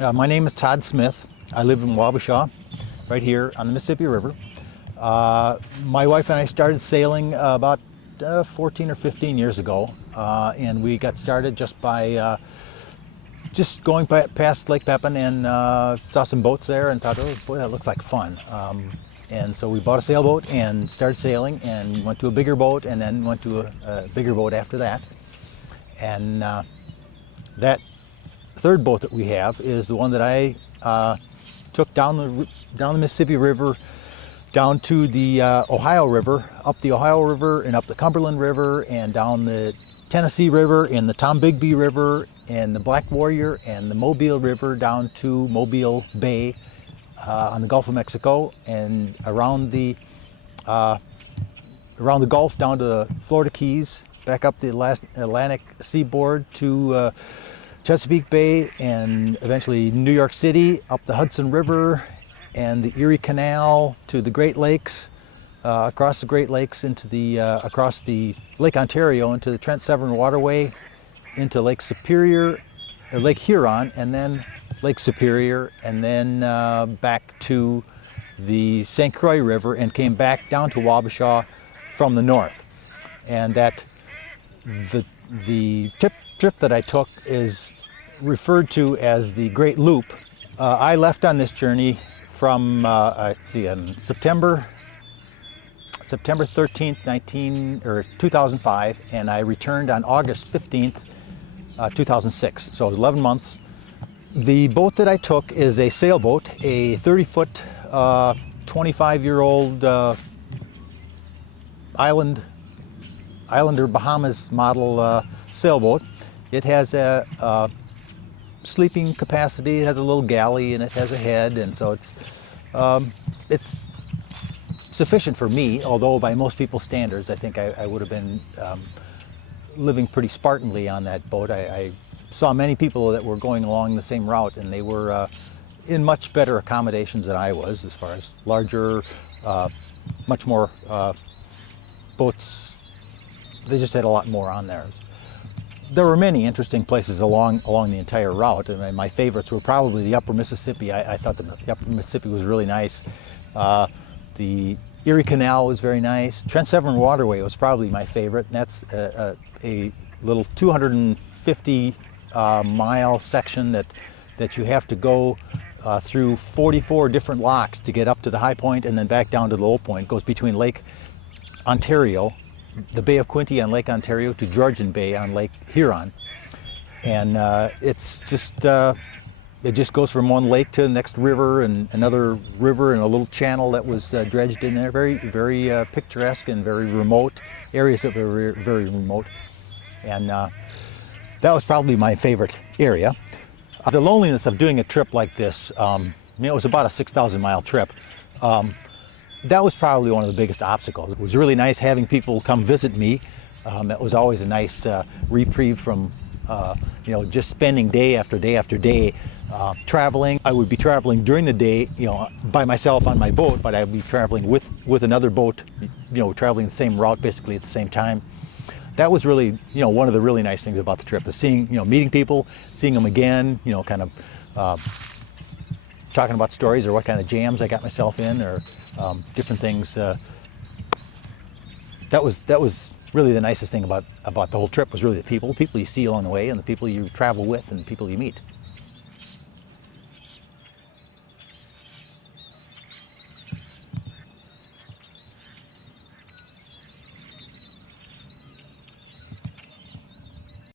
My name is Todd Smith. I live in Wabasha, right here on the Mississippi River. My wife and I started sailing about 14 or 15 years ago, and we got started just by just going past Lake Pepin and saw some boats there and thought, oh boy, that looks like fun. And so we bought a sailboat and started sailing and went to a bigger boat and then went to a bigger boat after that. And that third boat that we have is the one that I took down the Mississippi River, down to the Ohio River, up the Ohio River and up the Cumberland River and down the Tennessee River and the Tombigbee River and the Black Warrior and the Mobile River down to Mobile Bay on the Gulf of Mexico, and around the Gulf down to the Florida Keys, back up the Atlantic seaboard to Chesapeake Bay, and eventually New York City, up the Hudson River and the Erie Canal to the Great Lakes, across the Great Lakes into the across the Lake Ontario into the Trent Severn Waterway, into Lake Superior, or Lake Huron, and then Lake Superior, and then back to the St. Croix River, and came back down to Wabasha from the north. And that the trip that I took is referred to as the Great Loop. I left on this journey from September 13th, 2005, and I returned on August 15th, 2006. So it was 11 months. The boat that I took is a sailboat, a 30-foot, 25-year-old Islander Bahamas model sailboat. It has a sleeping capacity. It has a little galley and it has a head, and so it's sufficient for me. Although by most people's standards, I think I would have been living pretty Spartanly on that boat. I saw many people that were going along the same route, and they were in much better accommodations than I was, as far as larger, much more boats. They just had a lot more on theirs. There were many interesting places along the entire route. I mean, my favorites were probably the Upper Mississippi. I thought the Upper Mississippi was really nice. The Erie Canal was very nice. Trent Severn Waterway was probably my favorite. And that's a little 250 mile section that you have to go through 44 different locks to get up to the high point and then back down to the low point. It goes between Lake Ontario, the Bay of Quinte on Lake Ontario, to Georgian Bay on Lake Huron. And it just goes from one lake to the next river and another river and a little channel that was dredged in there. Very, very picturesque and very remote areas that were very remote. And that was probably my favorite area. The loneliness of doing a trip like this, it was about a 6,000 mile trip. That was probably one of the biggest obstacles. It was really nice having people come visit me. That was always a nice reprieve from just spending day after day after day traveling. I would be traveling during the day, by myself on my boat, but I would be traveling with another boat, traveling the same route basically at the same time. That was really, one of the really nice things about the trip, is seeing, meeting people, seeing them again, kind of talking about stories or what kind of jams I got myself in, or different things. That was really the nicest thing about the whole trip, was really the people you see along the way and the people you travel with and the people you meet.